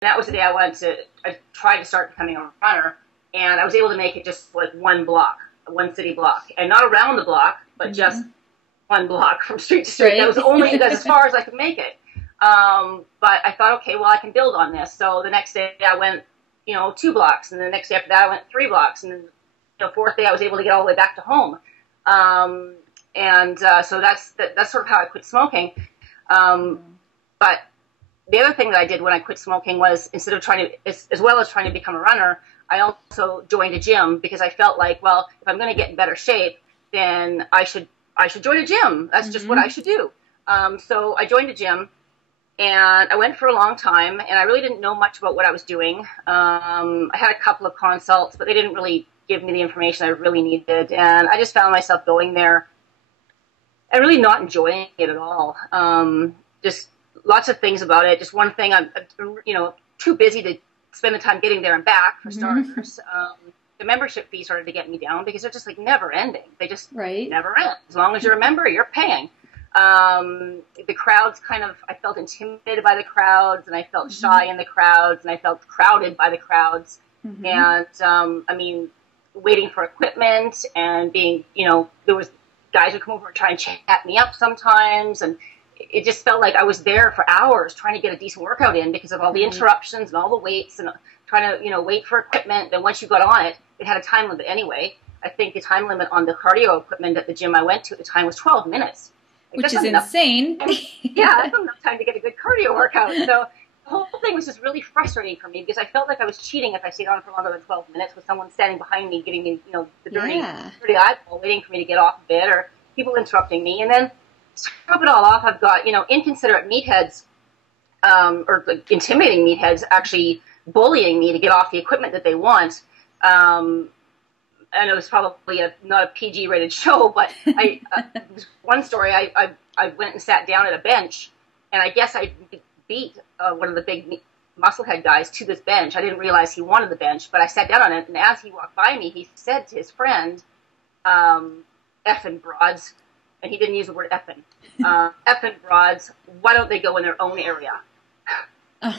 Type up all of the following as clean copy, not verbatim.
that was the day I tried to start becoming a runner, and I was able to make it just like one city block, and not around the block, but just one block from street to street. Right. That's as far as I could make it. But I thought, okay, well, I can build on this. So the next day I went, 2 blocks, and the next day after that I went 3 blocks, and then fourth day I was able to get all the way back to home. So that's sort of how I quit smoking. But the other thing that I did when I quit smoking was, instead of as well as trying to become a runner, I also joined a gym, because I felt like, well, if I'm going to get in better shape, then I should join a gym. That's just what I should do. So I joined a gym, and I went for a long time, and I really didn't know much about what I was doing. I had a couple of consults, but they didn't really give me the information I really needed, and I just found myself going there and really not enjoying it at all. Just lots of things about it. Just one thing, I'm too busy to spend the time getting there and back, for starters. The membership fee started to get me down, because they're just like never ending. They just never end. As long as you're a member, you're paying. The crowds I felt intimidated by the crowds, and I felt shy in the crowds, and I felt crowded by the crowds. And, waiting for equipment, and being, there was guys would come over and try and chat me up sometimes, and it just felt like I was there for hours trying to get a decent workout in, because of all the interruptions and all the waits, and trying to, wait for equipment. Then once you got on it, it had a time limit anyway. I think the time limit on the cardio equipment at the gym I went to at the time was 12 minutes. Which is insane. Yeah, that's not enough time to get a good cardio workout. So the whole thing was just really frustrating for me, because I felt like I was cheating if I stayed on for longer than 12 minutes with someone standing behind me, giving me, the dirty eyeball, waiting for me to get off a bit, or people interrupting me. And then to top it all off, I've got, inconsiderate meatheads, or intimidating meatheads, actually bullying me to get off the equipment that they want. I know it's probably not a PG-rated show, but one story, I went and sat down at a bench, and I guess I beat one of the big musclehead guys to this bench. I didn't realize he wanted the bench, but I sat down on it, and as he walked by me, he said to his friend, effing broads, and he didn't use the word effing. Effing broads, why don't they go in their own area?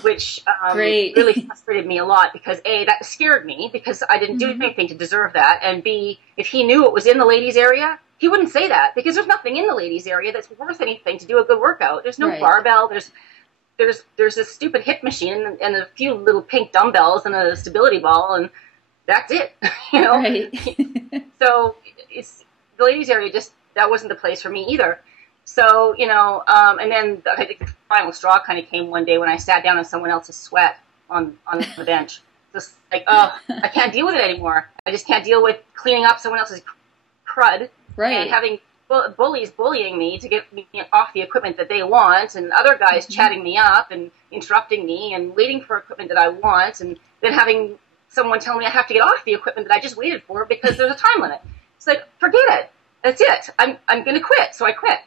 Which really frustrated me a lot, because A, that scared me, because I didn't do anything to deserve that, and B, if he knew it was in the ladies area, he wouldn't say that, because there's nothing in the ladies area that's worth anything to do a good workout. There's no barbell, there's a stupid hip machine and a few little pink dumbbells and a stability ball, and that's it. So it's the ladies area, that wasn't the place for me either. So, and then I think the final straw kind of came one day when I sat down in someone else's sweat on the bench. Just like, oh, I can't deal with it anymore. I just can't deal with cleaning up someone else's crud and having bullies bullying me to get me off the equipment that they want, and other guys chatting me up and interrupting me and waiting for equipment that I want, and then having someone tell me I have to get off the equipment that I just waited for because there's a time limit. It's like, forget it. That's it. I'm going to quit. So I quit.